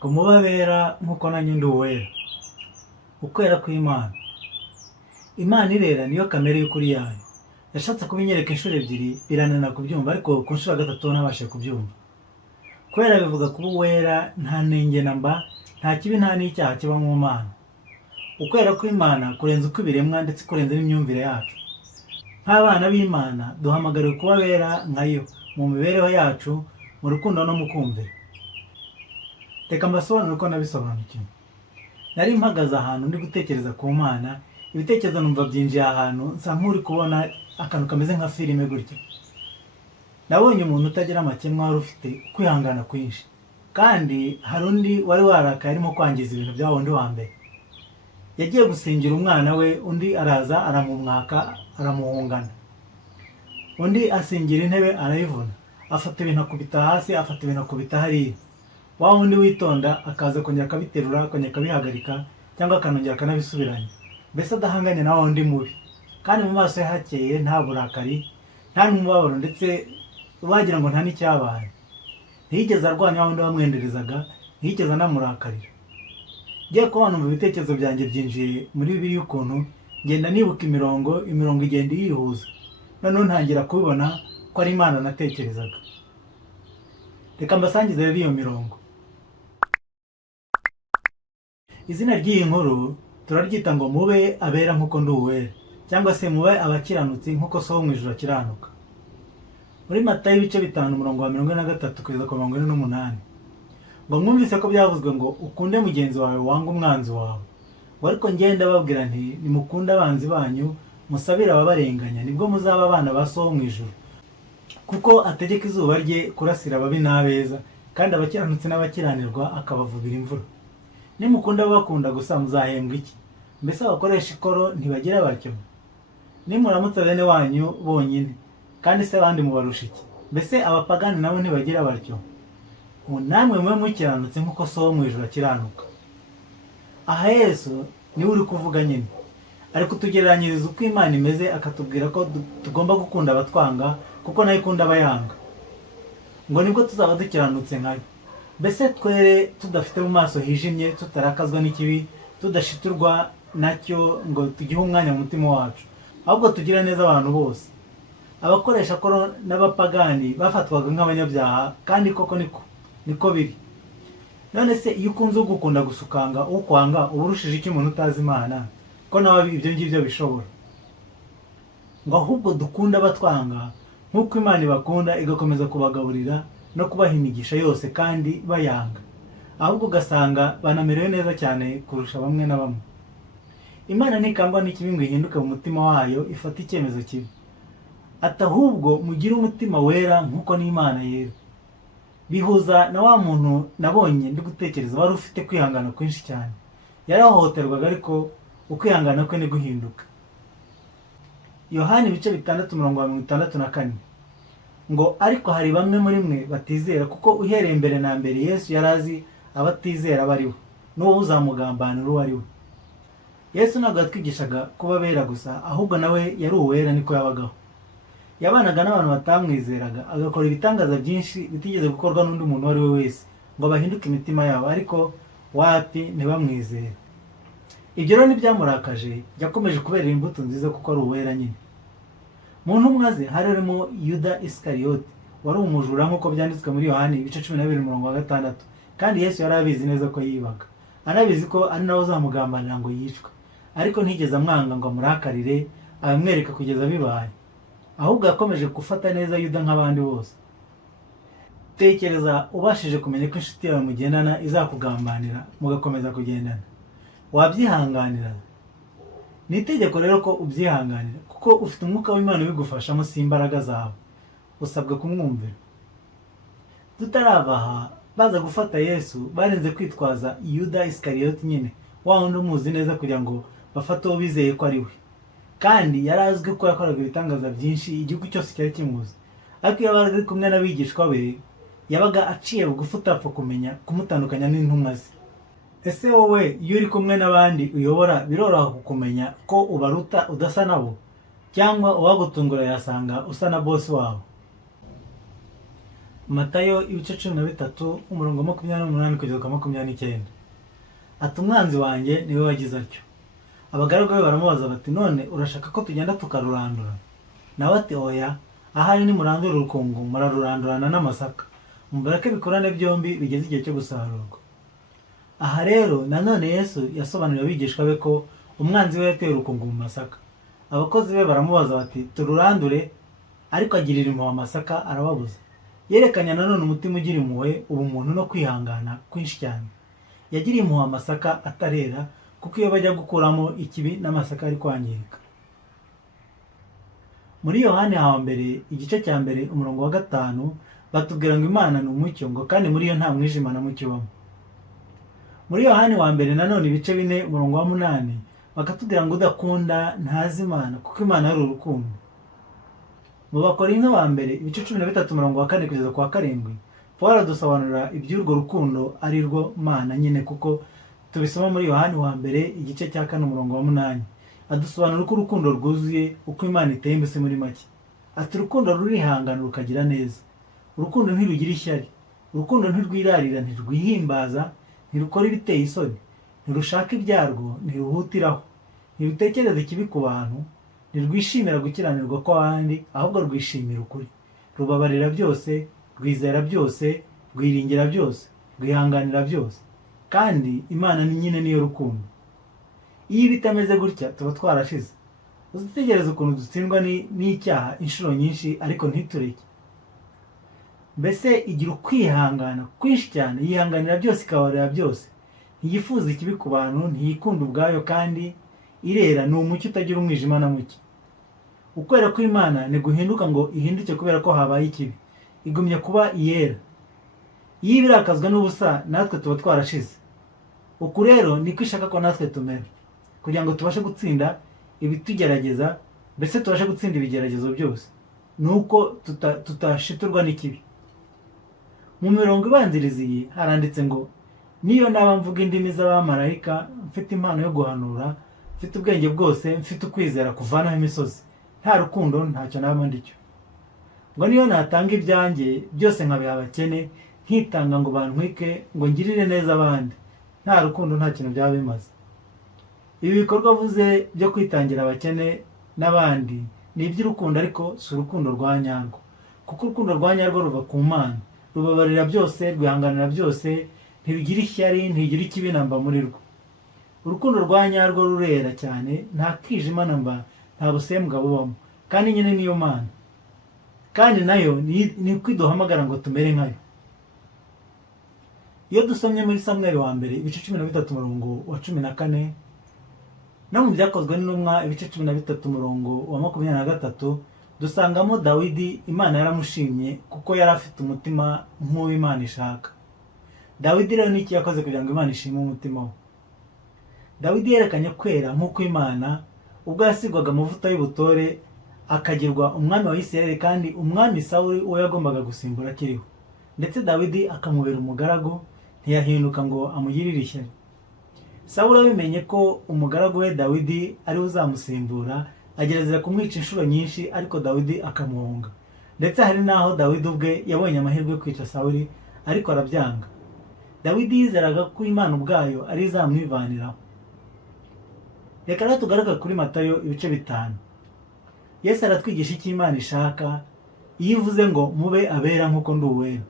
ngo mubabera nk'uko nanjye ndi uwera. Ukwera kw'Imana. Imana irera niyo kamere y'ukuri yayo. Yashatse kubinyereka inshuro ebyiri biranana kubyumva, ariko ku nshuro ya gatatu ntabashe kubyumva. Kwera bivuga kuba uwera nta nenge na mba, nta kibi nta n'icyaha kiba mu Mana. Ukwera kw'Imana kurenza uko ibiremwa ndetse kurenza n'imyumvire yacu. Nk'abana b'Imana duhamagariwe kuba bera nkayo mu mibereho yacu, mu rukundo no mu kumvira. Reka mbasobanure uko nabisobanukiwe. Nari mpagaze ahantu ndi gutekereza ku Mana, ibitekerezo numva byinjiye ahantu nsa nk'uri kubona akantu kameze nka filime gutya. Nabonye umuntu utagira amakemwa wari ufite kwihangana kwinshi, kandi hari undi wari warakaye arimo kwangiza ibintu bya wundi wa mbere. Yagiye gusingira umwana we, undi araza aramumwaka aramuhungana. Undi asingira intebe arayivuna, afata ibintu akubita hasi, afata ibintu akubita hariya. Wa wundi witonda akaza kongera akabiterura, kongera akabihagarika, cyangwa akanongera akanabisubiranya. Mbese adahanganye na wa wundi mubi, kandi mu maso ye hakeye nta burakari, nta n'umubabaro, ndetse wagira ngo nta n'icyabaye. Ntiyigeze arwanya wa wundi wamwenderezaga, ntiyigeze anamurakarira. Ngiye kubona numva ibitekerezo byanjye byinjiye muri Bibiliya ukuntu ngenda nibuka imirongo igenda yihuza. Noneho ntangira kubibona ko ari Imana natekerezaga. Reka mbasangize rero iyo mirongo. Izina ry'iyi nkuru turaryita ngo mube abera nk'uko ndi uwera, cyangwa se mube abakiranutsi nk'uko So wo mu ijuru akiranuka. Muri Matayo ibice 5:43 kugeza ku 48, ngo mwumvise ko byavuzwe ngo ukunde mugenzi wawe wanga umwanzi wawe. Ngo ariko ngenda babwira nti nimukunde abanzi banyu, musabire ababarenganya, nibwo muzaba abana ba So wo mu ijuru. Kuko ategeka izuba rye kurasira ababi n'abeza, kandi abakiranutsi n'abakiranirwa akabavubira imvura. Nimukunda abakunda gusa muzahembwa iki? Mbese abakoresha ikoro ntibagira batyo? Nimuramutsa bene wanyu bonyine, kandi se abandi mubarusha iki? Mbese abapagani nabo ntibagira batyo? Namwe mube mukiranutse nk'uko So wo mu ijuru akiranuka. Aha Yesu niwe uri kuvuga nyine, ari kutugereranyiriza uko Imana imeze, akatubwira ko tugomba gukunda abatwanga kuko nayo ikunda abayanga. Ngo nibwo tuzaba dukiranutse nkayo. Mbese twere tudafite mu maso hijimye, tutarakazwa n'ikibi, tudashiturwa nacyo ngo tugihe umwanya mu mutima wacu, ahubwo tugira neza abantu bose. Abakoresha koro n'abapagani bafatwaga nk'abanyabyaha, kandi koko niko biri. None se iyo ukunze ugukunda gusukanga ukwanga, uba urushije iki umuntu utazi Imana ko nawe ibyo ngibyo bishobora? Ngo ahubwo dukunda abatwanga nk'uko Imana ibakunda, igakomeza kubagaburira no kubaha imigisha yose kandi bayanga, ahubwo ugasanga banamerewe neza cyane kurusha bamwe na bamwe. Imana ntikangwa n'ikibi ngo ihinduke mu mutima wayo ifata icyemezo kibi. Ati ahubwo mugire umutima wera nk'uko n'Imana yera. Bihuza na wa muntu nabonye ndi gutekereza wari ufite kwihangana kwinshi cyane. Yarahohoterwaga, ariko ukwihangana kwe ni guhinduka. Yohani ibice 6:64, ngo ariko hari bamwe muri mwe batizera, kuko uhereye mbere na mbere Yesu yarazi abatizera bariwe n'uwo uzamugambanira uwo ari we. Yesu ntabwo yatwigishaga kuba bera gusa, ahubwo nawe yari uwera, niko yabagaho. Yabanaga n'abantu batamwizeraga, agakora ibitangaza byinshi bitigeze gukorwa n'undi muntu uwo ari we wese ngo bahinduke imitima yabo, ariko wapi ntibamwizere. Ibyo rero ntibyamurakaje, yakomeje kubera imbuto nziza kuko ari uwera nyine. Mu ntumwa ze harimo Yuda Iskariyoti, wari umujura nk'uko byanditswe muri Yohani ibice 12:6, kandi Yesu yari abizi neza ko yibaga, arabizi ko ari nawe uzamugambanira ngo yicwe, ariko ntigeze amwanga ngo amurakarire abamwereka kugeza bibaye, ahubwo yakomeje gufata neza Yuda nk'abandi bose. Tekereza ubashije kumenya ko inshuti yawe mugendana izakugambanira mugakomeza kugendana, wabyihanganira? Ni itegeko rero ko ubyihanganira, kuko ufite umwuka w'Imana ubigufashamo, si imbaraga zawe. Usabwa kumwumvira. Tutarava aha, baza gufata Yesu barenze kwitwaza Yuda Iskariyoti nyine, wa wundi umuzi neza, kugira ngo bafate uwo bizeye ko ari we. Kandi yari azwi ko yakoraga ibitangaza byinshi, igihugu cyose cyari kimuzi. Ariko iyo yabaga ari kumwe n'abigishwa be, yabaga aciye bugufi utapfa kumutandukanya n'intumwa ze. Ese wowe iyo uri kumwe n'abandi uyobora, biroroha kukumenya ko ubaruta udasa nabo, cyangwa uwagutungura yasanga usa na boss wabo? Matayo ibice 13 umurongo 28 kugeza ku 29. Ati umwanzi wanjye niwe wagize atyo. Abagaragu be baramubaza bati none urashaka ko tugenda tukarurandura? Nawe ati oya, ahari nimurandura urukungu murarurandurana n'amasaka, mubareke bikorane byombi bigeze igihe cyo gusarurwa. Aha rero nanone Yesu yasobanuriye abigishwa be ko umwanzi we yateye urukungu mu masaka. Abakozi be baramubaza bati tururandure, ariko agirira impuhwe amasaka arababuza. Yerekanye nanone umutima ugira impuhwe, ubumuntu no kwihangana kwinshi cyane. Yagiriye impuhwe amasaka atarera, kuko iyo bajya gukuramo ikibi n'amasaka ari kwangirika. Muri Yohani wa mbere igice cya mbere umurongo wa 5 batubwira ngo Imana ni umucyo, ngo kandi muri yo nta mwijima na muke ubamo. Muri Yohani wa mbere nanone ibice 4 umurongo wa 8 bakatubwira ngo udakunda ntazi Imana, kuko Imana ari urukundo. Mu Bakorinto wa mbere ibice 13 umurongo wa 4 kugeza ku wa 7 Paul adusobanurira iby'urwo rukundo ari rwo Mana nyine, kuko tubisoma muri Yohani wa mbere igice cya 4 umurongo wa 8. Adusobanura uko urukundo rwuzuye, uko Imana iteye mbese muri make. Ati urukundo rurihangana rukagira neza. Urukundo ntirugira ishyari. Urukundo ntirwirarira, ntirwihimbaza, ntirukora ibiteye isoni, ntirushaka ibyarwo, ntiruhutiraho, ntirutekereza ikibi ku bantu, ntirwishimira gukiranirwa kw'abandi, ahubwo rwishimira ukuri. Rubabarira byose, rwizera byose, rwiringira byose, rwihanganira byose. Kandi Imana ni nyine niyo rukundo. Iyo bitameze gutya tuba twarashize. Uzitegereza ukuntu dutsindwa n'icyaha inshuro nyinshi ariko ntitureke. Mbese igira ukwihangana kwinshi cyane, yihanganira byose, ikabarira byose, ntiyifuza ikibi ku bantu, ntiyikunda ubwayo, kandi irera, ni umucyo utagira umwijima na muke. Ukwera kw'Imana ntiguhinduka ngo ihinduke kubera ko habaye ikibi, igumya kuba iyera. Iyo ibirakazwa n'ubusa natwe tuba twarashize. Uku rero niko ishaka ko natwe tumera, kugira ngo tubashe gutsinda ibitugerageza, mbese tubashe gutsinda ibigeragezo byose, nuko tutashiturwa n'ikibi. Mu mirongo ibanziriza iyi haranditse ngo niyo naba mvuga indimi z'abamarayika, mfite impano yo guhanura, mfite ubwenge bwose, mfite ukwizera kuvanaho imisozi, nta rukundo ntacyo naba ndicyo. Ngo niyo natanga ibyanjye byose nkabiha abakene, nkitanga ngo bantwike, ngo ngirire neza abandi, nta rukundo nta kintu byaba bimaze. Ibi bikorwa avuze byo kwitangira abakene n'abandi ni iby'urukundo, ariko si urukundo rwa nyarwo, kuko urukundo rwa nyarwo ruva ku Mana. Rubabarira byose, rwihanganira byose, ntirugira ishyari, ntirugira ikibi namba muri rwo. Urukundo rwa nyarwo rurera cyane, nta kwijima namba, nta busembwa bubamo, kandi nyine niyo Mana, kandi nayo ni uko iduhamagara ngo tumere nkayo. Iyo dusomye muri Samweli wa mbere ibice 13 umurongo wa 14 no mu byakozwe n'intumwa ibice 13 umurongo wa 23 dusangamo Dawidi Imana yaramushimye kuko yari afite umutima nk'uw'Imana ishaka. Dawidi rero niki yakoze kugira ngo Imana ishime umutima we? Dawidi yerekanye kwera nk'uko Imana, ubwo yasigwaga amavuta y'ubutore akagirwa umwami wa Isirayeli, kandi umwami Sawuli uwo yagombaga gusimbura akiriho. Ndetse Dawidi akamubera umugaragu, ntiyahinduka ngo amugirire ishyari. Sawuli abimenye ko umugaragu we Dawidi ari uzamusimbura, agerageza kumwica inshuro nyinshi, ariko Dawidi akamuhunga. Ndetse hari naho Dawidi ubwe yabonye amahirwe yo kwica Sawuli, ariko arabyanga. Dawidi yizeraga ko Imana ubwayo ari izamwivaniraho. Reka rero tugaruka kuri Matayo ibice 5. Yesu aratwigisha icyo Imana ishaka iyo ivuze ngo mube abera nk'uko ndi uwera.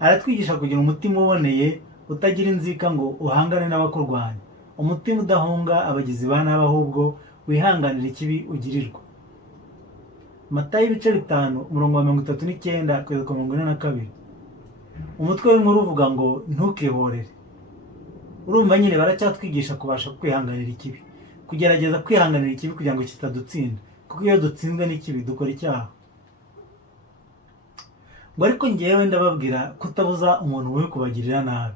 Aratwigisha kugira umutima uboneye, utagira inzika ngo uhangane n'abakurwanya, umutima udahunga abagizi ba nabi, ahubwo wihanganira ikibi ugirirwa. Matayo ibice 5 umurongo wa 39 kugeza ku 42. Umutwe w'inkuru uvuga ngo ntukihorere. Urumva nyine baracyatwigisha kubasha kwihanganira ikibi, kugerageza kwihanganira ikibi kugira ngo kitadutsinda, kuko iyo dutsinzwe n'ikibi dukora icyaha. Ngo ariko njyewe ndababwira kutabuza umuntu we kubagirira nabi.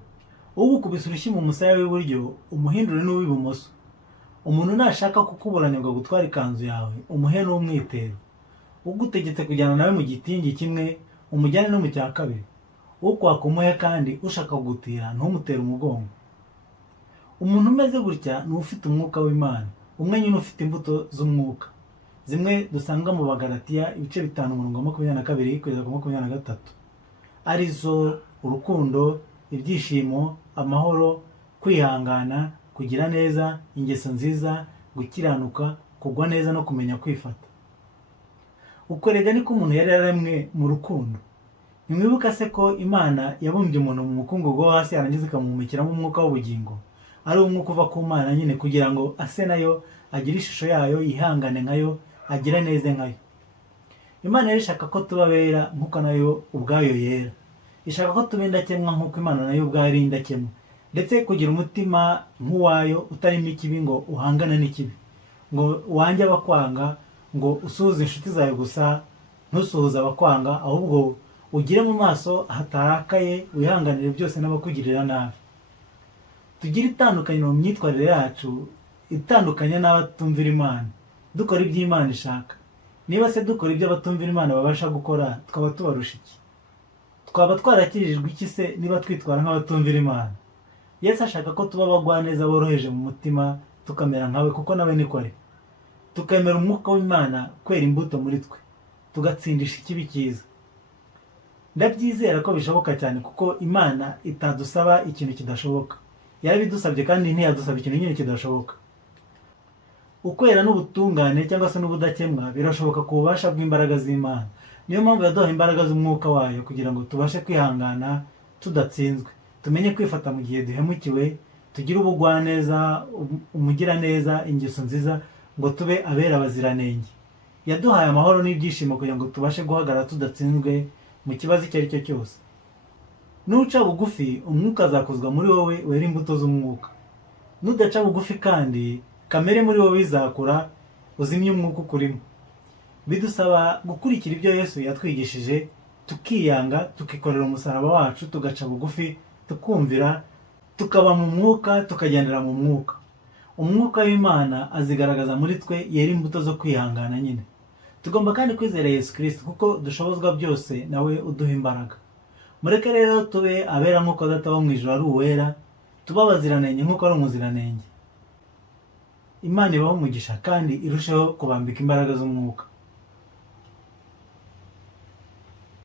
Ugukubise urushyi mu musaya w'iburyo umuhindure n'uw'ibumoso. Umuntu nashaka kukuburanya ngo gutwara ikanzu yawe, umuhe n'umwitero. Ugutegetse kujyana nawe mu gitingi kimwe, umujyane no mu cya kabiri. Ukwaka umuhe, kandi ushaka kugutira ntumutere umugongo. Umuntu umeze gutya ni ufite umwuka w'Imana, umwe nyine ufite imbuto z'umwuka, zimwe dusanga mu Bagalatiya ibice 5 umurongo wa 22 kugeza ku 23. arizo urukundo, ibyishimo, amahoro, kwihangana, kugira neza, ingeso nziza, gukiranuka, kugwa neza no kumenya kwifata. Uko rega niko umuntu yari yaremwe mu rukundo. Nimwibuka se ko Imana yabumbye umuntu mu mukungugu wo hasi yarangiza ikamuhumekiramo umwuka w'ubugingo, ari umwuka uva ku Mana nyine, kugira ngo ase nayo agire ishusho yayo, yihangane nkayo, agire neza nkayo. Imana yari ishaka ko tuba bera nk'uko nayo ubwayo yera. Ishaka ko tuba indakemwa nk'uko Imana nayo ubwayo ari indakemwa, ndetse kugira umutima nk'uwayo utarimo ikibi ngo uhangane n'ikibi, ngo wanjye abakwanga, ngo usuhuze inshuti zawe gusa ntusuhuze abakwanga, ahubwo ugire mu maso hatarakaye, wihanganire byose n'abakugirira nabi. Tugire itandukaniro mu myitwarire yacu, itandukanye n'abatumvira Imana, dukora ibyo Imana ishaka. Niba se dukora ibyo abatumvira Imana babasha gukora, twaba tubarusha iki? Twaba twarakirijwe iki se niba twitwara nk'abatumvira Imana? Yesu ashaka ko tuba abagwaneza boroheje mu mutima, tukamera nkawe kuko nawe niko ari. Tukemera umwuka w'Imana kwera imbuto muri twe, tugatsindisha ikibi cyiza. Ndabyizera ko bishoboka cyane, kuko Imana itadusaba ikintu kidashoboka. Yarabidusabye kandi ntiyadusaba ikintu nyine kidashoboka. Ukwera n'ubutungane cyangwa se n'ubudakemwa birashoboka ku bubasha bw'imbaraga z'Imana. Niyo mpamvu yaduha imbaraga z'umwuka wayo kugira ngo tubashe kwihangana tudatsinzwe, tumenye kwifata mu gihe duhemukiwe, tugire ubugwaneza, umugiraneza, ingeso nziza, ngo tube abera abaziranenge. Yaduhaye amahoro n'ibyishimo kugira ngo tubashe guhagarara tudatsinzwe mu kibazo icyo ari cyo cyose. Nuca bugufi, umwuka azakuzwa muri wowe, wera imbuto z'umwuka. Nudaca bugufi kandi, kamere muri wowe izakura, uzimye umwuka ukurimo. Bidusaba gukurikira ibyo Yesu yatwigishije, tukiyanga, tukikorera umusaraba wacu, tugaca bugufi, tukumvira, tukaba mu mwuka, tukagendera mu mwuka. Umwuka w'Imana azigaragaza muri twe, yera imbuto zo kwihangana nyine. Tugomba kandi kwizera Yesu Kristo, kuko dushobozwa byose nawe uduha imbaraga. Mureke rero tube abera nk'uko Data wo mu ijuru ari uwera, tube abaziranenge nk'uko ari umuziranenge. Imana ibahe umugisha kandi irusheho kubambika imbaraga z'umwuka.